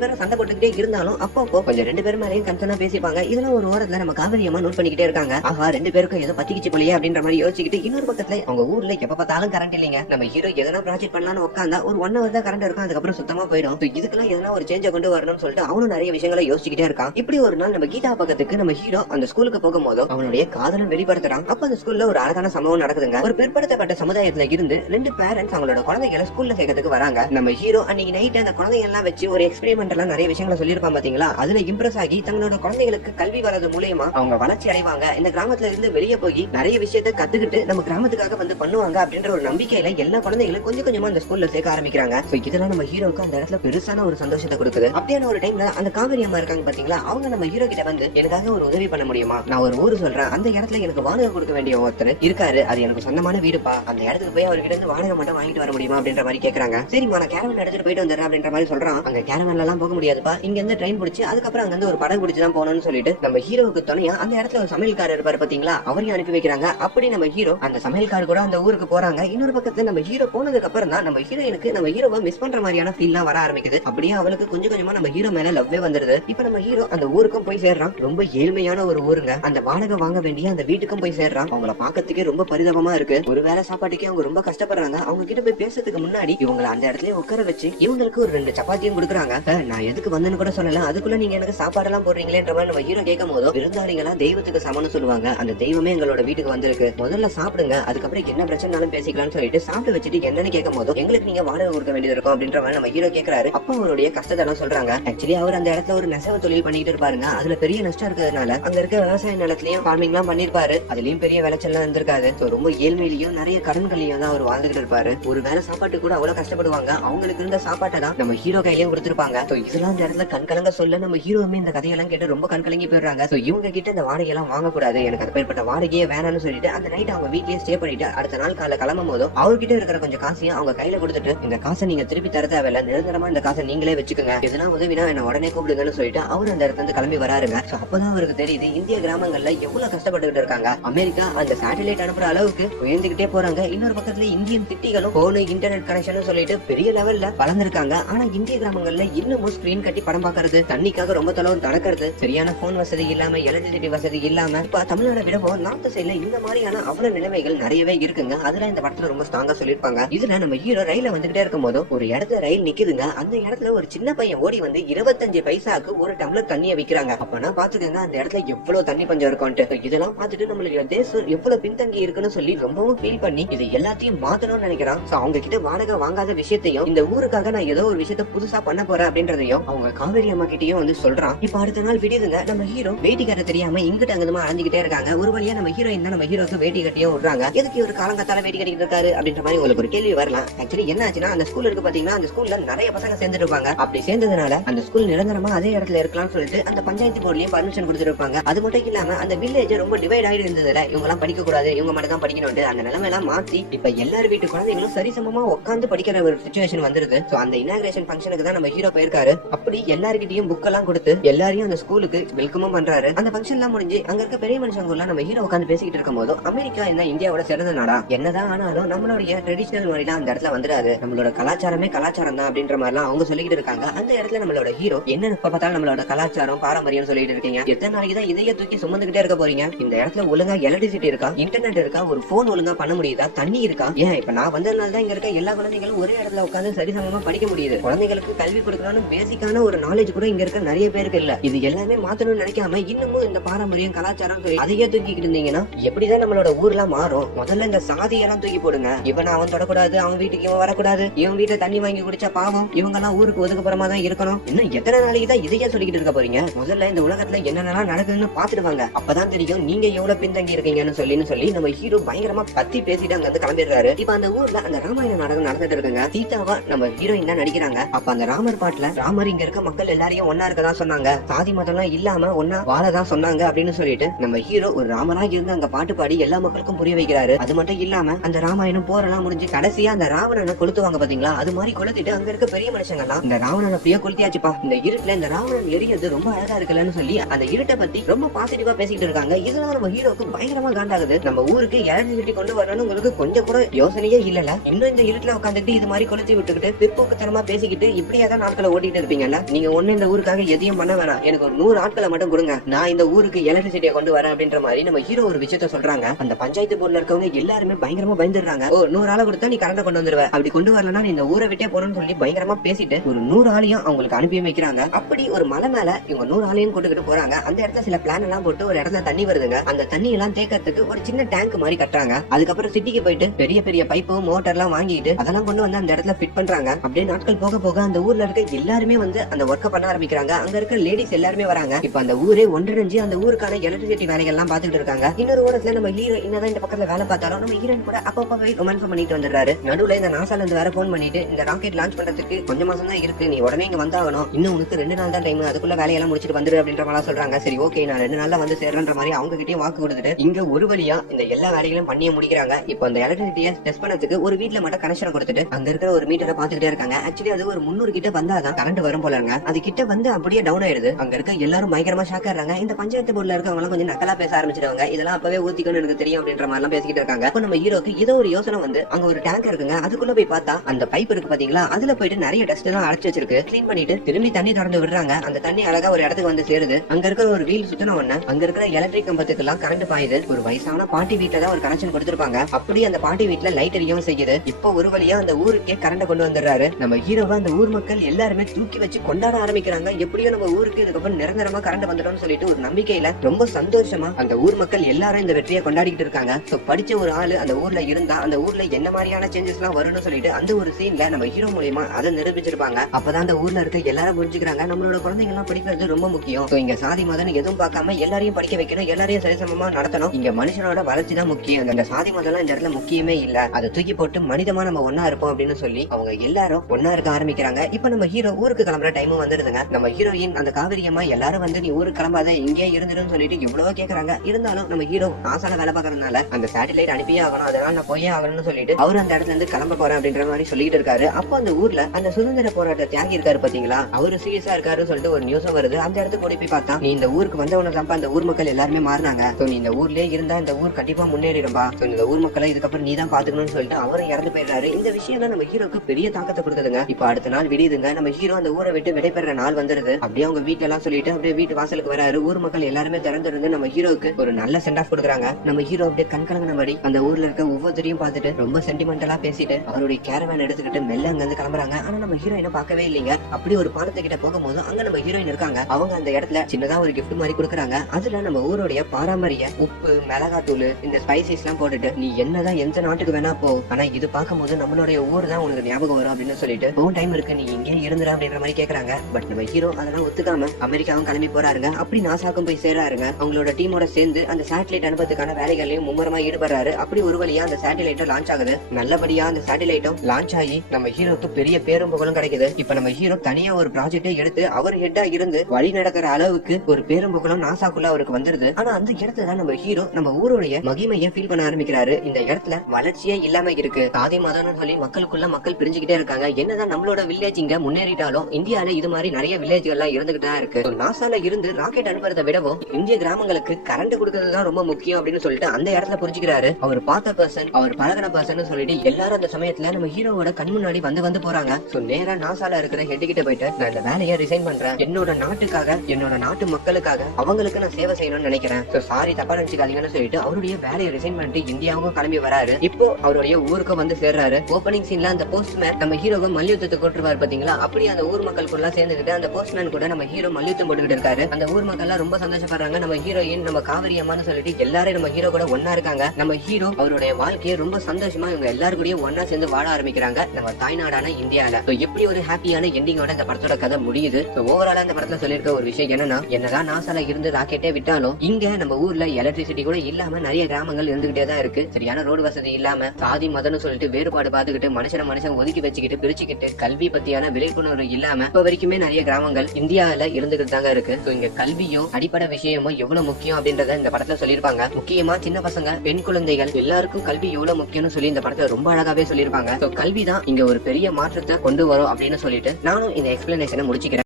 பேரும் சண்டை போட்டுக்கிட்டே இருந்தாலும் அப்பப்போ கொஞ்சம் 2 பேரும் மேலேயும் கன்சர்னா பேசிப்பாங்க. இதெல்லாம் ஒரு ஓரத்துல நம்ம காவிரி அம்மா நோட் பண்ணிக்கிட்டே இருக்காங்க. ஆஹா 2 பேருக்கும் ஏதோ பத்திக்கிச்சு போலியே அப்படின்ற மாதிரி யோசிச்சுக்கிட்டு இன்னொரு பக்கத்துல அவங்க ஊர்ல எப்ப பார்த்தாலும் கரண்ட் இல்லைங்க. நம்ம ஹீரோ எதனா ப்ராஜெக்ட் பண்ணலாம்னு உட்காந்தா ஒரு 1 hour தான் கரண்ட் இருக்கும், அதுக்கப்புறம் சுத்தமா போயிடும். இதுக்கெல்லாம் எதனா ஒரு சேஞ்ச கொண்டு வரணும்னு சொல்லிட்டு அவனும் நிறைய விஷயங்களை யோசிச்சுக்கிட்டே இருக்கான். இப்படி ஒரு நாள் நம்ம கீதா பக்கத்துக்கு நம்ம ஹீரோ அந்த ஸ்கூலுக்கு போகும்போது அவனுடைய காதலை வெளிப்படுத்துறான். அப்ப அந்த ஸ்கூல்ல ஒரு அழகான சம்பவம் நடக்குதுங்க. ஒரு பிற்படுத்தப்பட்ட சமுதாயத்துல இருந்து 2 பேரண்ட்ஸ் அவங்களோட குழந்தைகளை ஸ்கூல்ல சேர்க்கறதுக்கு வராங்க. நம்ம ஹீரோ அன்னைக்கு நைட் அந்த குழந்தைங்க எல்லாம் வச்சு ஒரு எக்ஸ்பெரிமெண்ட் எல்லாம் நிறைய விஷயங்களை சொல்லிருப்பான் பாத்தீங்களா. அதுல இம்ப்ரெஸ் ஆகி தங்களோட குழந்தைகளுக்கு கல்வி வரது மூலமா அவங்க வளர்ச்சி அடைவாங்க, இந்த கிராமத்துல இருந்து வெளியே போய் நிறைய விஷயத்த கத்துக்கிட்டு நம்ம கிராமத்துக்காக வந்து பண்ணுவாங்க அப்படின்ற ஒரு நம்பிக்கையில எல்லா குழந்தைகளும் கொஞ்சம் கொஞ்சமா அந்த ஸ்கூல்ல சேர்க்க ஆரம்பிக்கிறாங்க. இதெல்லாம் நம்ம ஹீரோக்கு அந்த இடத்துல பெருசான ஒரு சந்தோஷத்தை கொடுக்குது. அப்படியான ஒரு டைம்ல அந்த காவிரி அம்மா இருக்காங்க பாத்தீங்களா, அவங்க நம்ம ஹீரோ கிட்ட வந்து எனக்காக ஒரு உதவி பண்ண முடியுமா, நான் ஒரு ஊர் சொல்றேன், அந்த இடத்துல எனக்கு வாடகை கொடுக்க வேண்டிய ஒருத்தர் இருக்காரு, அது எனக்கு சொந்தமான வீடுப்பா, அந்த இடத்துக்கு போய் அவர்கிட்ட இருந்து வாடகை மட்டும் வாங்கிட்டு வர முடியுமா அப்படின்ற மாதிரி கேக்குறாங்க. சரிமா நான் கேரவன் எடுத்துட்டு போயிட்டு வந்துடுறேன் அப்படின்ற மாதிரி சொல்றான். அங்க கேரவன்ல எல்லாம் போக முடியாதுப்பா, இங்க இருந்து ட்ரெயின் பிடிச்சி அதுக்கப்புறம் அங்க இருந்து ஒரு படம் பிடிச்சி தான் போகணும்னு சொல்லிட்டு நம்ம ஹீரோவுக்கு துணையா அந்த இடத்துல ஒரு சமையல்காரர் இருப்பாரு பாத்தீங்களா, அவரையும் அனுப்பி வைக்கிறாங்க. அப்படி நம்ம ஹீரோ அந்த சமையல்காரர் கூட அந்த ஊருக்கு போறாங்க. இன்னொரு பக்கத்துல நம்ம ஹீரோ போனதுக்கு அப்புறம் தான் நம்ம ஹீரோயினுக்கு நம்ம ஹீரோவை மிஸ் பண்ற மாதிரியான ஃபீல்லாம் வர ஆரம்பிக்குது. அப்படியே அவளுக்கு கொஞ்சம் கொஞ்சமா நம்ம ஹீரோ மேல லவ்வே வந்துருது. இப்ப நம்ம ஹீரோ அந்த ஊருக்கும் போய் சேர்றான். ரொம்ப ஏழ்மையான ஒரு ஊருங்க. அந்த வாடகை வாங்க வேண்டிய அந்த வீட்டுக்கும் போய் சேர்றான். அவங்கள பாக்கிறதுக்கே ரொம்ப பரிதாபமா இருக்கு. ஒரு வேளை சாப்பாட்டுக்கே அவங்க ரொம்ப கஷ்டப்படுறாங்க. அவங்க கிட்ட போய் பேசுறதுக்கு முன்னாடி இவங்களை அந்த இடத்துல உட்கார வச்சு இவங்களுக்கு ஒரு 2 சப்பாத்தியும் கொடுக்குறாங்க. நான் எதுக்கு வந்தேன்னு கூட சொல்லல, அதுக்குள்ள நீங்க எனக்கு சாப்பாடு எல்லாம் போடுறீங்களேன்ற மாதிரி நம்ம ஹீரோ கேட்கும் போது, விருந்தாளிகளா தெய்வத்துக்கு சமம்னு சொல்லுவாங்க, அந்த தெய்வமே எங்களோட வீட்டுக்கு வந்திருக்கு, முதல்ல சாப்பிடுங்க, அதுக்கப்புறம் என்ன பிரச்சனைனாலும் பேசிக்கலாம்னு சொல்லிட்டு சாப்பிட்டு வச்சுட்டு என்னன்னு கேட்கும் போது எங்களுக்கு நீங்க வாடகை கொடுக்க வேண்டியது இருக்கும் அப்படின்ற மாதிரி நம்ம ஹீரோ கேட்கிறாரு. அப்ப அவருடைய கஷ்டத்தை எல்லாம் சொல்றாங்க. ஆக்சுவலி அவர் அந்த இடத்துல ஒரு நெசவு தொழில் பண்ணிட்டு இருப்பாருங்க. அதுல பெரிய நஷ்டம் இருக்கிறதுனால அங்க இருக்க விவசாய நிலத்திலயும் ஃபார்மிங் எல்லாம் பண்ணிருப்பாரு. அதுலயும் பெரிய விளைச்சல் இருந்திருக்காது. ரொம்ப ஏழ்மையிலையும் நிறைய கடன்களையும் தான் அவர் வாழ்ந்துகிட்டு இருப்பாரு. ஒரு வேலை சாப்பாட்டு கூட அவ்வளவு கஷ்டப்படுவாங்க. அவங்களுக்கு இருந்த சாப்பாட்டை தான் நம்ம ஹீரோ கையிலயும் கொடுத்திருப்பாங்க. இதெல்லாம் அந்த இடத்துல கண்கலங்க சொல்ல நம்ம ஹீரோவுமே இந்த கதையெல்லாம் கேட்டு ரொம்ப கண்கலங்கி போயிடுறாங்க. இவங்க கிட்ட இந்த வாடகை எல்லாம் வாங்கக்கூடாது, எனக்கு அது வாடகையே வேணாம்னு சொல்லிட்டு அந்த நைட் அவங்க வீட்லயே ஸ்டே பண்ணிட்டு அடுத்த நாள் காலை கிளம்பும் போதும் அவர்கிட்ட இருக்கிற கொஞ்சம் காசையும் அவங்க கையில கொடுத்துட்டு, இந்த காசை நீங்க திருப்பி தர தேவையில்ல, நிரந்தரமா இந்த காசை நீங்களே வச்சுக்கோங்க, எதுனா உதவினா என்ன உடனே கூப்பிடுங்கன்னு சொல்லிட்டு அவர் அந்த இடத்துல இருந்து கிளம்பி வராருங்க. அப்பதான் அவருக்கு தெரியுது இந்திய கிராமங்கள்ல எவ்வளவு கஷ்டப்பட்டு இருக்காங்க. அமெரிக்கா அந்த சேட்டலைட் அனுப்புற அளவுக்கு உயர்ந்துகிட்டே போறாங்க. இன்னொரு பக்கத்துல இந்தியன் சிட்டிகளும் போனு இன்டர்நெட் கனெக்ஷன் சொல்லிட்டு பெரிய லெவல்ல வளர்ந்துருக்காங்க. ஆனா இந்திய கிராமங்கள்ல இன்னமும் ஸ்கிரீன் கட்டி படம் பாக்குறது, தண்ணிக்காக ரொம்ப தொலைவு நடக்கிறது, சரியான போன் வசதி இல்லாம, எலக்ட்ரிசிட்டி வசதி இல்லாம, இப்ப தமிழ்நாடு விடவும் நார்த் சைட்ல இந்த மாதிரியான அவ்வளவு நிலைமைகள் நிறையவே இருக்குங்க. அதுல இந்த படத்துல ரொம்ப ஸ்ட்ராங்கா சொல்லிருப்பாங்க. இதுல நம்ம ஹீரோ ரயில வந்துகிட்டே இருக்கும் போது ஒரு இடத்துல ரயில் நிக்குதுங்க. அந்த இடத்துல ஒரு சின்ன பையன் ஓடி வந்து 25 பைசாக்கு ஒரு டம்ளர் தண்ணியை விக்கிறாங்க. அப்பனா பாத்துக்கங்க அந்த இடத்துல எவ்வளவு தண்ணி பஞ்சம் இருக்கும்ட்டு. இதெல்லாம் பார்த்துட்டு நம்மளுடைய தேசம் எவ்வளவு பின்தங்கி இருக்குன்னு சொல்லி ரொம்பவும் ஃபீல் பண்ணி இது எல்லாத்தையும் மாத்தணும்னு நினைக்கிறான். அவங்க கிட்ட வாடகை வாங்காத விஷயத்தையும் இந்த ஊருக்காக நான் ஏதோ ஒரு விஷயத்த புதுசா பண்ண போறேன் அப்படின்றதையும் அவங்க காவேரி அம்மா கிட்டயும் வந்து சொல்றான். இப்ப அடுத்த நாள் விடியுதுங்க. நம்ம ஹீரோ வேட்டி கட்ட தெரியாம இங்கிட்ட அங்கமா அலைஞ்சுக்கிட்டே இருக்காங்க. ஒரு வழியா நம்ம ஹீரோயின் தான் நம்ம ஹீரோக்கு வேட்டி கட்டியும் விடுறாங்க. எதுக்கு ஒரு காலங்கத்தால வேட்டி கட்டிட்டு இருக்காரு அப்படின்ற மாதிரி உங்களுக்கு ஒரு கேள்வி வரலாம். ஆக்சுவலி என்ன ஆச்சுன்னா, அந்த ஸ்கூல் இருக்கு பாத்தீங்கன்னா, அந்த ஸ்கூல்ல நிறைய பசங்க சேர்ந்துட்டு இருப்பாங்க. அப்படி சேர்ந்ததுனால அந்த ஸ்கூல் நிரந்தரமா அதே இடத்துல இருக்கலாம்னு சொல்லிட்டு அந்த பஞ்சாயத்து போர்ட்லயும் பர்மிஷன் கொடுத்துருப்பாங்க. அது மட்டும் இல்லாம அந்த வில்லேஜ் ரொம்ப டிவைட் ஆயிட்டு இருந்ததுல இவங்க எல்லாம் படிக்க கூடாது, இவங்க மட்டும் தான் படிக்கணும், அந்த நிலைமை எல்லாம் மாத்தி இப்ப எல்லாரும் வீட்டு குழந்தைகளும் சரிசமமா உட்காந்து படிக்கிற ஒரு சிச்சுவேஷன் வந்துருது. அந்த இனாகிரேஷன் ஃபங்க்ஷனுக்கு தான் நம்ம ஹீரோ போயிருக்காரு. அப்படி எல்லாருக்கிட்டையும் புக் எல்லாம் கொடுத்து எல்லாரையும் அந்த ஸ்கூலுக்கு வெல்கமும் பண்றாரு. அந்த ஃபங்க்ஷன் எல்லாம் முடிஞ்சு அங்க இருக்க பெரிய மனுஷங்க எல்லாம் நம்ம ஹீரோ உட்காந்து பேசிக்கிட்டு இருக்கும் போது, அமெரிக்கா என்ன இந்தியாவோட சிறந்த நாடா, என்னதான் ஆனாலும் நம்மளுடைய ட்ரெடிஷனல் முறையில அந்த இடத்துல வந்துடாது, நம்மளோட கலாச்சாரமே கலாச்சாரம் தான் அப்படின்ற மாதிரி எல்லாம் அவங்க சொல்லிக்கிட்டு இருக்காங்க. அந்த இடத்துல நம்மளோட ஹீரோ என்ன பார்த்தாலும் நம்மளோட கலாச்சாரம் பாரம்பரியம் சொல்லிட்டு இருக்கீங்க, எத்தனை நாளைக்கு தான் இதையே தூக்கி சுமந்துகிட்டே இருக்க போறீங்க, இந்த இடத்துல ஒழுங்கா எலக்ட்ரிசிட்டி இருக்கா, இன்டர்நெட் இருக்கா, ஒரு போன் ஒழுங்கா பண்ண முடியுதா, தண்ணி இருக்கா, ஏன் இப்ப நான் வந்ததுனால தான் இங்க இருக்க எல்லா குழந்தைகளும் ஒரே இடத்துல உட்காந்து சரிசமமா படிக்க முடியுது, குழந்தைகளுக்கு கல்வி கொடுக்கணும்னு பேசிக்கான ஒரு நாலேஜ் கூட இங்க இருக்க நிறைய பேருக்கு இல்ல. இது எல்லாமே மாத்தணும்னு நினைக்காம இன்னமும் இந்த பாரம்பரியம் கலாச்சாரம் சொல்லி அதையே தூக்கிட்டு இருந்தீங்கன்னா எப்படிதான் நம்மளோட ஊர்லாம் மாறும். முதல்ல இந்த சாதியெல்லாம் தூக்கி போடுங்க. இவன் அவன் தொடக்கூடாது, அவன் வீட்டுக்கு இவன் வரக்கூடாது, இவன் வீட்டை தண்ணி வாங்கி குடிச்சா பாவம், இவங்க எல்லாம் ஊருக்கு ஒதுக்குப்புறமா தான் இருக்கணும், இன்னும் எத்தனை நாளைக்கு தான் இதையே சொல்லிக்கிட்டு இருக்க போறீங்க, முதல்ல இந்த உலகத்துல என்னென்னலாம் நடக்குதுன்னு பாத்துடுவாங்க, அப்பதான் தெரியும் நீங்க எவ்வளவு பின்தங்கி இருக்கீங்கன்னு சொல்லி நம்ம ஹீரோ பயங்கரமா பத்தி பேசிட்டு அங்க வந்து கிளம்பிடுறாரு. இப்ப அந்த ஊர்ல அந்த ராமாயண நாடகம் நடந்துட்டு இருக்குங்க. சீதாவா நம்ம ஹீரோயின் தான் நடிக்கிறாங்க. அப்ப அந்த ராமர் பாட்டுல ராமர் இங்க இருக்க மக்கள் எல்லாரையும் ஒன்னா இருக்கதான் சொன்னாங்க, சாதி மதம் எல்லாம் இல்லாம ஒன்னா வாழதான் சொன்னாங்க அப்படின்னு சொல்லிட்டு நம்ம ஹீரோ ஒரு ராமரா இருந்து அங்க பாட்டு பாடி எல்லா மக்களுக்கும் புரிய வைக்கிறாரு. அது மட்டும் இல்லாம அந்த ராமாயணம் போரெல்லாம் முடிஞ்சு கடைசியா அந்த ராவணனை கொளுத்துவாங்க பாத்தீங்களா, அது மாதிரி கொளுத்திட்டு அங்க இருக்க பெரிய மனுஷங்க எல்லாம் இந்த ராவணனை அப்படியே கொளுத்தியாச்சுப்பா, இந்த இருட்டுல இந்த ராவணன் எரியது ரொம்ப அழகா இருக்குல்லன்னு சொல்லி அந்த இருட்டை பத்தி ரொம்ப பாசிட்டிவா பேசிட்டு இருக்காங்க. இதெல்லாம் நம்ம ஹீரோக்கு பயங்கரமா காண்டாகுது. நம்ம ஊருக்கு எலக்ட்ரிசிட்டி கொண்டு வரணும்னு உங்களுக்கு கொஞ்சம் கூட யோசனையே இல்லல, இன்னும் இந்த இருட்டுல உட்காந்துட்டு இது மாதிரி கொளுத்தி விட்டுக்கிட்டு பிற்போக்குத்தனமா பேசிக்கிட்டு இப்படியே தான் நாட்களை ஓட்டிட்டு இருப்பீங்கல்ல. நீங்க ஒண்ணு இந்த ஊருக்காக எதையும் பண்ண வேணாம், எனக்கு ஒரு 100 ஆட்களை மட்டும் கொடுங்க, நான் இந்த ஊருக்கு எலக்ட்ரிசிட்டியை கொண்டு வரேன் அப்படின்ற மாதிரி நம்ம ஹீரோ ஒரு விஷயத்த சொல்றாங்க. அந்த பஞ்சாயத்து போர்டுல இருக்கவங்க எல்லாருமே பயங்கரமா பயந்துடுறாங்க. 100 ஆளை கொடுத்தா நீ கரண்ட் கொண்டு வந்துருவ, அப்படி கொண்டு வரலன்னா நீ இந்த ஊரை விட்டே போறேன்னு சொல்லி பயங்கரமா பேசிட்டு ஒரு 100 ஆளையும் அவங்களுக்கு அனுப்பி வைக்கிறாங்க. அப்படி ஒரு மலை மேல இவங்க 100 ஆளையும் கொண்டுகிட்டு போறாங்க. அந்த இடத்துல சில பிளான் எல்லாம் போட்டு ஒரு இடத்துல தண்ணி வருதுங்க. அந்த தண்ணி எல்லாம் தேக்கிறதுக்கு ஒரு சின்ன டேங்க் மாதிரி கட்டுறாங்க. அதுக்கப்புறம் சிட்டிக்கு போயிட்டு பெரிய பெரிய பைப்பு மோட்டர் எல்லாம் வாங்கிட்டு அதெல்லாம் கொண்டு வந்து அந்த இடத்துல ஃபிட் பண்றாங்க. அப்படியே நாட்கள் போக போக அந்த ஊர்ல இருக்க எல்லாருமே வந்து அந்த ஒர்க்க பண்ண ஆரம்பிக்கிறாங்க. அங்க இருக்க லேடிஸ் எல்லாருமே வராங்க. இப்ப அந்த ஊரே ஒன்றிணைஞ்சு அந்த ஊருக்கான எலக்ட்ரிசிட்டி வேலைகள் எல்லாம் பாத்துக்கிட்டு இருக்காங்க. இன்னொரு ஓரத்துல நம்ம ஹீரோ என்னதான் இந்த பக்கத்துல வேலை பார்த்தாலும் நம்ம ஹீரோயின் கூட அப்பப்பவே ரொமான்ஸ் பண்ணிட்டு வந்துடுறாரு. நடுவுல இந்த நாசால இருந்து வேற போன் பண்ணிட்டு இந்த ராக்கெட் லான்ச் பண்றதுக்கு கொஞ்சம் மாசம் தான் இருக்கு, நீ உடனே இங்க வந்தாகணும், இன்னும் உனக்கு 2 நாள் தான் டைம், அதுக்குள்ள வேலையெல்லாம் முடிச்சிட்டு வந்துரு அப்படின்ற மாதிரி சொல்றாங்க. சரி ஓகே, நான் 2 நாள்ல வந்து சேர்றேன்ற மாதிரி அவங்க கிட்டயும் வாக்கு கொடுத்துட்டு இங்க ஒரு வழியா இந்த எல்லா வேலைகளையும் பண்ணிய முடிக்கிறாங்க. இப்போ அந்த எலக்ட்ரிசிட்டியை டெஸ்ட் பண்ணதுக்கு ஒரு வீட்ல மட்டும் கனெக்ஷன் கொடுத்துட்டு அங்க இருக்கிற ஒரு மீட்டரை பாத்துக்கிட்டே இருக்காங்க. ஆக்சுவலி அது ஒரு 300 கிட்ட வந்தாதான் கரண்ட் வரும் போலங்க. அது கிட்ட வந்து அப்படியே டவுன் ஆயிடுது. அங்க இருக்க எல்லாரும் பயங்கரமா ஷாக் ஆறாங்க. இந்த பஞ்சாயத்து போர்டுல இருக்கவங்க கொஞ்சம் நக்கலா பேச ஆரம்பிச்சிருவாங்க. இதெல்லாம் அப்பவே ஊத்திக்கணும் எனக்கு தெரியும் அப்படின்ற மாதிரி எல்லாம் பேசிக்கிட்டு இருக்காங்க. அப்ப நம்ம ஹீரோக்கு ஏதோ ஒரு யோசனை வந்து அங்க ஒரு டேங்க் இருக்குங்க. அதுக்குள்ள போய் பார்த்தா அந்த பைப் இருக்கு பாத்தீங்களா, அதுல போயிட்டு நிறைய டஸ்ட் எல்லாம் அடைச்சு வச்சிருக்கு. கிளீன் பண்ணிட்டு திரும்பி தண்ணி திறந்து விடுறாங்க. அந்த தண்ணி அழகா ஒரு இடத்துக்கு வந்து சேருது. அங்க இருக்கிற ஒரு வீல் சுத்தின உடனே அங்க இருக்கிற எலக்ட்ரிக் கம்பத்துக்கு எல்லாம் கரண்ட் பாயுது. ஒரு வயசான பாட்டி வீட்டுல தான் ஒரு கனெக்ஷன் கொடுத்திருப்பாங்க. அப்படி அந்த பாட்டி வீட்டுல லைட் எரியவும் செய்யுது. இப்போ ஒரு வழியா அந்த ஊருக்கே கரண்ட் கொண்டு வந்துடுறாரு. நம்ம ஹீரோவை அந்த ஊர் மக்கள் எல்லாருமே தூக்கி வச்சு கொண்டாட ஆரம்பிக்கிறாங்க. எப்படியோ நம்ம ஊருக்கு இதுக்கப்புறம் நிரந்தரமா கரண்ட் வந்துடும் சொல்லிட்டு ஒரு நம்பிக்கையில ரொம்ப சந்தோஷமா அந்த ஊர் மக்கள் எல்லாரும் இந்த வெற்றியை கொண்டாடிட்டு இருக்காங்க. படிச்ச ஒரு ஆளு அந்த ஊர்ல இருந்தா அந்த ஊர்ல என்ன மாதிரியான சேஞ்சஸ் எல்லாம் வரும்னு சொல்லிட்டு அந்த ஒரு சீன்ல நம்ம ஹீரோ மூலமா அதை நிரூபிச்சிருப்பாங்க. அப்பதான் அந்த ஊர்ல இருக்க எல்லாரும் புரிஞ்சுக்கிறாங்க நம்மளோட குழந்தைங்க எல்லாம் படிக்கிறது ரொம்ப முக்கியம். இங்க சாதி மதம் எதுவும் பார்க்காம எல்லாரையும் படிக்க வைக்கணும், எல்லாரையும் சரிசமமா நடத்தணும். இங்க மனுஷனோட வளர்ச்சி தான் முக்கியம், அந்த சாதி மதம் இந்த இடத்துல முக்கியமே இல்ல, அதை தூக்கி போட்டு மனிதமா நம்ம ஒன்னா இருப்போம் அப்படின்னு சொல்லி அவங்க எல்லாரும் ஒன்னா இருக்க ஆரம்பிக்கிறாங்க. இப்ப நம்ம ஹீரோ ஊருக்கு கிளம்புற டைமும் வந்துருதுங்க. நம்ம ஹீரோயின் அந்த காவிரி அம்மா எல்லாரும் வந்து நீ ஊருக்கு கிளம்பாத இங்கே இருந்துடும் சொல்லிட்டு எவ்வளவோ கேக்குறாங்க. இருந்தாலும் நம்ம ஹீரோ நாசால வேலை பார்க்கறதுனால அந்த சேட்டலைட் அனுப்பியே ஆகணும், அதனால நான் போயே ஆகணும்னு சொல்லிட்டு அவரு அந்த இடத்துல இருந்து கிளம்ப போறேன் அப்படின்ற மாதிரி சொல்லிட்டு இருக்காரு. அப்போ அந்த ஊர்ல அந்த சுதந்திர போராட்ட தியாகி இருக்காரு பாத்தீங்களா, அவரு சீரியஸா இருக்காருன்னு சொல்லிட்டு ஒரு நியூஸும் வருது. அந்த இடத்துக்கு ஓடி போய் பார்த்தா நீ இந்த ஊருக்கு வந்தவன தான் அந்த ஊர் மக்கள் எல்லாருமே மாறினாங்க, நீ இந்த ஊர்லயே இருந்தா இந்த ஊர் கண்டிப்பா முன்னேறிடும்பா, இந்த ஊர் மக்களை இதுக்கப்புறம் நீ தான் பாத்துக்கணும்னு சொல்லிட்டு அவரும் இறந்து போயிடுறாரு. இந்த விஷயம் தான் நம்ம ஹீரோக்கு பெரிய தாக்கத்தை கொடுக்குதுங்க. இப்ப அடுத்த நாள் விடியுதுங்க. நம்ம ஹீரோ அந்த ஊரை விட்டு விடைபெற நாள் வந்துருது. அப்படியே அவங்க வீட்டுல எல்லாம் சொல்லிட்டு அப்படியே வீட்டு வாசலுக்கு வராரு. ஊர் மக்கள் எல்லாருமே திறந்திருந்து நம்ம ஹீரோக்கு ஒரு நல்ல சென்ட் ஆஃப் கொடுக்குறாங்க. நம்ம ஹீரோ அப்படியே கண்கலங்கினபடி அந்த ஊர்ல இருக்க ஒவ்வொருத்தரையும் பார்த்துட்டு ரொம்ப சென்டிமெண்டலா பேசிட்டு அவருடைய கேரவேன் எடுத்துக்கிட்டு மெல்ல அங்க இருந்து கிளம்புறாங்க. ஆனா நம்ம ஹீரோயினை பார்க்கவே இல்லைங்க. அப்படி ஒரு பாலத்துக்கிட்ட போகும்போது அங்க நம்ம ஹீரோயின் இருக்காங்க. அவங்க அந்த இடத்துல சின்னதா ஒரு கிஃப்ட் மாதிரி கொடுக்குறாங்க. அதுல நம்ம ஊருடைய பாரம்பரிய உப்பு மிளகாத்தூள் இந்த ஸ்பைசஸ் எல்லாம் போட்டுட்டு நீ என்னதான் எந்த நாட்டுக்கு வேணா போ, ஆனா இது பார்க்கும்போது நம்மளுடைய ஊர் தான் உனக்கு ஞாபகம் வரும் அப்படின்னு சொல்லிட்டு போன் டைம் இருக்கு நீ இங்கே இருந்துற அப்படின்ற மாதிரி கேக்குறாங்க. பட் நம்ம ஹீரோ அதெல்லாம் ஒத்துக்காம அமெரிக்காவும் கிளம்பி போறாருங்க. அப்படி நாசாக்கும் போய் சேராருங்க. அவங்களோட டீமோட சேர்ந்து அந்த சேட்டலைட் அனுப்பத்துக்கான வேலைகளையும் மும்முரமா ஈடுபடுறாரு. அப்படி ஒரு வழியா அந்த சேட்டலைட்டும் லான்ச் ஆகுது. நல்லபடியா அந்த சேட்டலைட்டும் லான்ச் ஆகி நம்ம ஹீரோக்கு பெரிய பேரும் புகழும் கிடைக்குது. இப்ப நம்ம ஹீரோ தனியா ஒரு ப்ராஜெக்டை எடுத்து அவர் ஹெட்டா இருந்து வழி நடக்கிற அளவுக்கு ஒரு பேரும் புகழும் நாசாக்குள்ள அவருக்கு வந்துருது. ஆனா அந்த இடத்துல நம்ம ஹீரோ நம்ம ஊருடைய மகிமையை ஃபீல் பண்ண ஆரம்பிக்கிறாரு. இந்த இடத்துல வளர்ச்சியே இல்லாம இருக்கு, சாதி மதம்னு சொல்லி மக்களுக்குள்ள மக்கள் பிரிஞ்சுக்கிட்டே இருக்காங்க. என்னதான் நம்மளோட வில்லேஜ் இங்க முன்னேறிட்டாலும் இந்தியால இது மாதிரி நிறைய வில்லேஜ்கள் எல்லாம் இருந்துகிட்டு தான் இருக்கு. நாசால இருந்து ராக்கெட் அனுப்புறதை விடவும் இந்திய கிராமங்களுக்கு கரண்ட் கொடுக்கறது தான் ரொம்ப முக்கியம் அப்படின்னு சொல்லிட்டு அந்த இடத்துல புரிஞ்சுக்கிறாரு. அவர் பார்த்த பர்சன், அவர் பழகின பர்சன் சொல்லிட்டு எல்லாரும் அந்த சமயத்துல நம்ம ஹீரோவோட கண் முன்னாடி வந்து போறாங்க. சோ நேரா நாசால இருக்கிற ஹெட் கிட்ட போயிட்டு நான் இந்த வேலையை ரிசைன் பண்றேன், என்னோட நாட்டுக்காக என்னோட நாட்டு மக்களுக்காக அவங்களுக்கு நான் சேவை செய்யணும்னு நினைக்கிறேன், சோ சாரி தப்பா நினைச்சுக்காதீங்கன்னு சொல்லிட்டு அவருடைய வேலையை ரிசைன் பண்ணிட்டு இந்தியாவுக்கும் கிளம்பி வராரு. இப்போ அவருடைய ஊருக்கு வந்து சேர்றாரு. ஓப்பனிங் சீன்ல அந்த போஸ்ட்மேன் நம்ம ஹீரோவை மல்யுத்தத்தை கொட்டுருவாரு பாத்தீங்களா, அப்படி அந்த ஊர் மக்களுக்குள்ள சேர்ந்துகிட்டு அந்த போஸ்ட்மேன் கூட நம்ம ஹீரோ மல்யுத்தம் போட்டுக்கிட்டு இருக்காரு. அந்த ஊர் மக்கள் எல்லாம் ரொம்ப சந்தோஷப்படுறாங்க. நம்ம ஹீரோயின் நம்ம காவிரி அம்மான்னு சொல்லிட்டு எல்லாரும் நம்ம ஹீரோ கூட ஒன்னா இருக்காங்க. நம்ம ஹீரோ அவருடைய வாழ்க்கையை ரொம்ப சந்தோஷமா இவங்க எல்லாரும் கூட ஒன்னா சேர்ந்து வாழ ஆரம்பிக்கிறாங்க நம்ம தாய்நாடான இந்தியால. எப்படி ஒரு ஹாப்பியான எண்டிங்கோட இந்த படத்தோட கதை முடியுது. ஓவராலா இந்த படத்துல சொல்லியிருக்க ஒரு விஷயம் என்னன்னா, என்னதான் நாசால இருந்து ராக்கெட்டே விட்டாலும் இங்க நம்ம ஊர்ல எலக்ட்ரிசிட்டி கூட இல்லாம நிறைய கிராமங்கள் இருந்துகிட்டே தான் இருக்கு. சரியான ரோடு வசதி இல்லாம சாதி மதம்னு சொல்லிட்டு வேறுபாடு பார்த்துக்கிட்டு மனுஷன் ஒதுக்கி வச்சுக்கிட்டு பிரிச்சுக்கிட்டு கல்வி பத்தியான விழிப்புணர்வு இல்லாம இப்ப வரைக்குமே நிறைய கிராமங்கள் இந்தியாவில இருந்துகிட்டு தாங்க இருக்கு. இங்க கல்வியும் அடிப்படை விஷயமும் எவ்வளவு முக்கியம் அப்படின்றத இந்த படத்துல சொல்லியிருப்பாங்க. முக்கியமா சின்ன பசங்க பெண் குழந்தைகள் எல்லாருக்கும் கல்வி எவ்வளவு முக்கியம்னு சொல்லி இந்த படத்தை ரொம்ப அழகாவே சொல்லியிருப்பாங்க. கல்வி தான் இங்க ஒரு பெரிய மாற்றத்தை கொண்டு வரும் அப்படின்னு சொல்லிட்டு நானும் இந்த எக்ஸ்பிளனேஷனை முடிச்சுக்கிறேன்.